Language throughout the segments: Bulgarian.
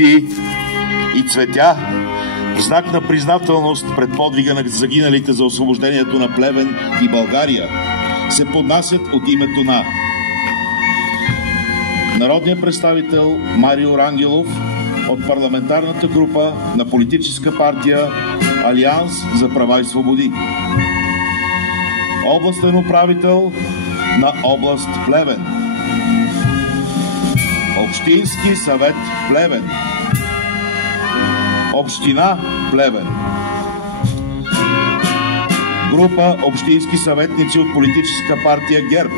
и цветя в знак на признателност пред подвига на загиналите за освобождението на Плевен и България се поднасят от името на народния представител Марио Рангелов от парламентарната група на политическа партия Алианс за права и свободи, областен управител на област Плевен, Общински съвет Плевен, Община Плевен, група общински съветници от политическа партия ГЕРБ,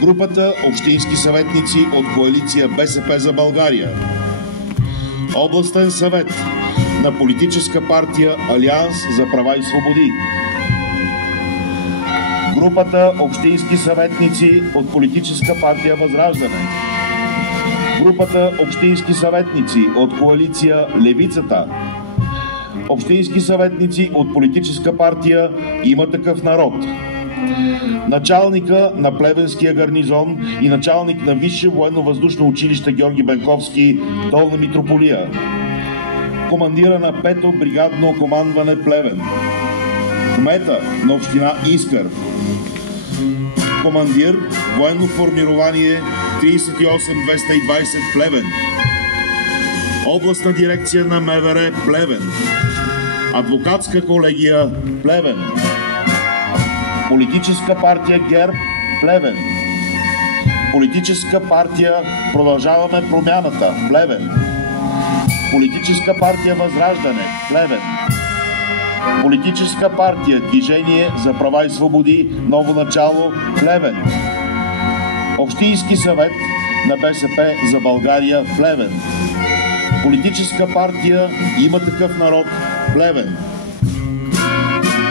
групата общински съветници от коалиция БСП за България, областен съвет на политическа партия Алианс за права и свободи, групата общински съветници от политическа партия Възраждане, групата общински съветници от коалиция Левицата, общински съветници от политическа партия Има такъв народ, началника на Плевенския гарнизон и началник на Висше военно-въздушно училище Георги Бенковски, Долна Митрополия, командира на 5-то бригадно командване Плевен, кмета на община Искър, командир военно формирование 38220 Плевен, областна дирекция на МВР Плевен, адвокатска колегия Плевен, политическа партия ГЕРБ Плевен, политическа партия Продължаваме промяната Плевен, политическа партия Възраждане Плевен, политическа партия Движение за права и свободи Ново начало Плевен, Общински съвет на БСП за България Плевен, политическа партия Има такъв народ Плевен,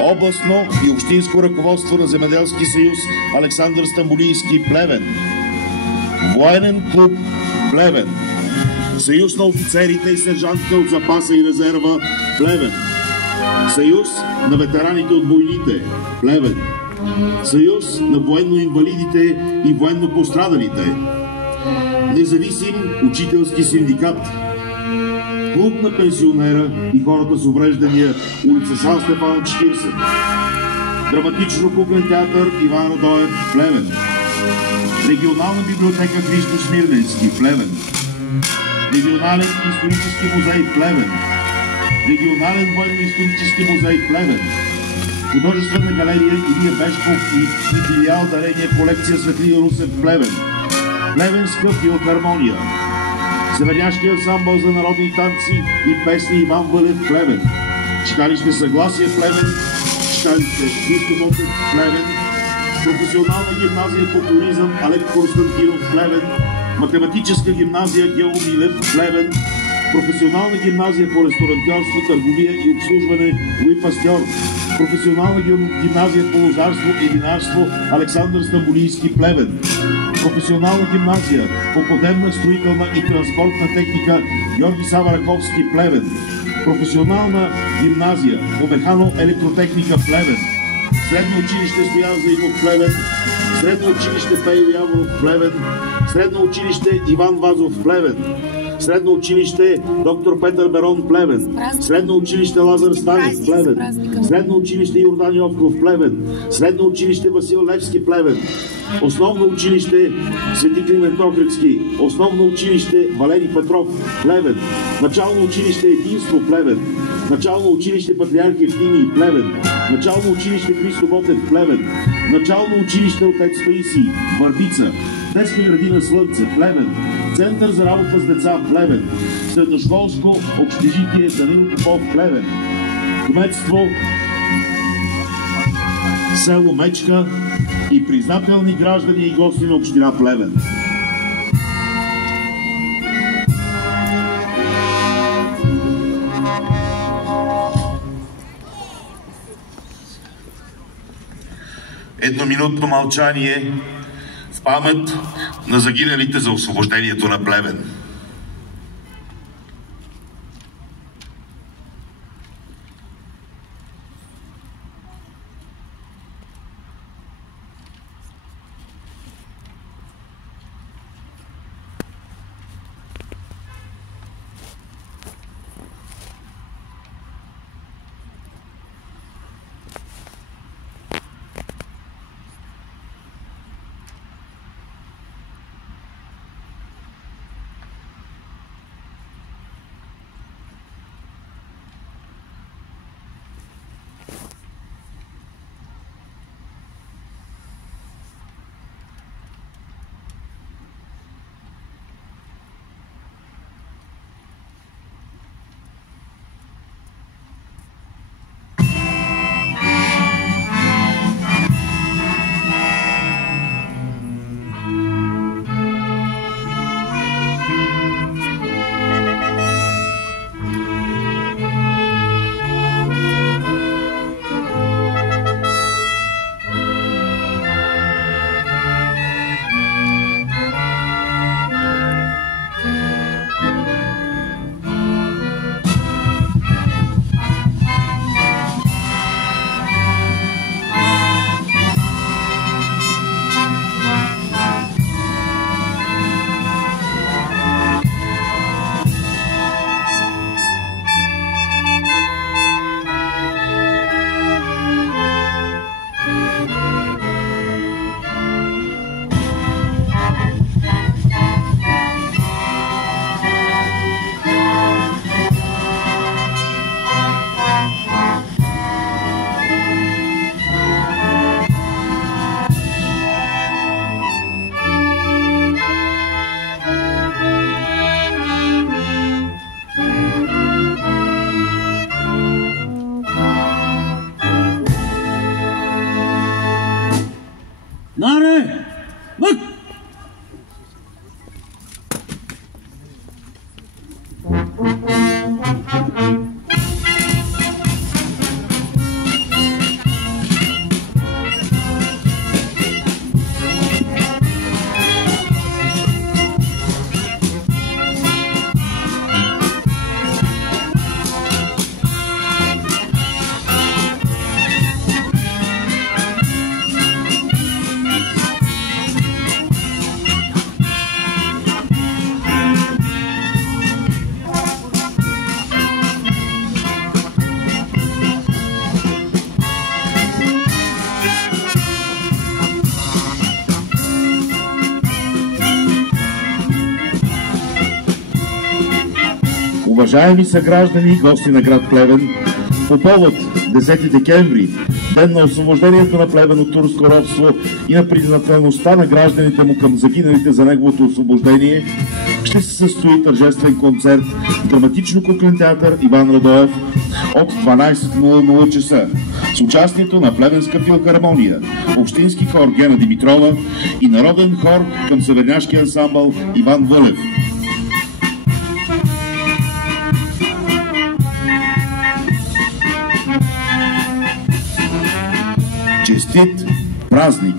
областно и общинско ръководство на Земеделски съюз Александър Стамболийски Плевен, военен клуб Плевен, съюз на офицерите и сержантите от запаса и резерва Плевен, съюз на ветераните от войните Плевен, съюз на военно-инвалидите и военно-пострадалите, независим учителски синдикат, клуб на пенсионера и хората с увреждания, улица Сан Стефано 40, драматично-куклен театър Иван Радоев Плевен, регионална библиотека Христо Смирненски Плевен, регионален исторически музей Плевен, регионален военно-исторически музей Плевен, художествена галерия Илия Бешков и филиал дарение колекция Светлин Русев Плевен, Плевенска филхармония, Северняшки ансамбъл за народни танци и песни Иван Вълев Плевен, читалище Съгласие Плевен, читалище Христо Ботев Плевен, професионална гимназия по туризъм Алек Константинов Плевен, математическа гимназия Гео Милев Плевен, професионална гимназия по ресторантьорство, търговия и обслужване Луи Пастьор, професионална гимназия по лозарство и винарство Александър Стамболийски Плевен, професионална гимназия по подземна, строителна и транспортна техника Георги Сава Раковски Плевен, професионална гимназия по механо-електротехника Плевен, средно училище Стоян Заимов Плевен, средно училище Пейо Яворов Плевен, средно училище Иван Вазов Плевен, средно училище Доктор Петър Берон Плевен, средно училище Лазар Станев Плевен, средно училище Йордан Йовков Плевен, средно училище Васил Левски Плевен, основно училище Свети Климент Охридски, основно училище Валери Петров Плевен, начално училище Единство Плевен, начално училище Патриарх Евтимий Плевен, начално училище Христо Ботев Плевен, начално училище Отец Паисий Върбица, детска градина Слънце Плевен, център за работа с деца Плевен, средношколско общежитие Данил Попов Плевен, кметство село Мечка и признателни граждани и гости на община Плевен. Едноминутно мълчание в памет на загиналите за освобождението на Плевен. Уважаеми съграждани и гости на град Плевен, по повод 10 декември, ден на освобождението на Плевен от турско робство и на признателността на гражданите му към загиналите за неговото освобождение, ще се състои тържествен концерт в драматично-куклен театър Иван Радоев от 12:00 часа с участието на Плевенска филхармония, общински хор Гена Димитрова и народен хор към северняшки ансамбъл Иван Вълев. Честит празник!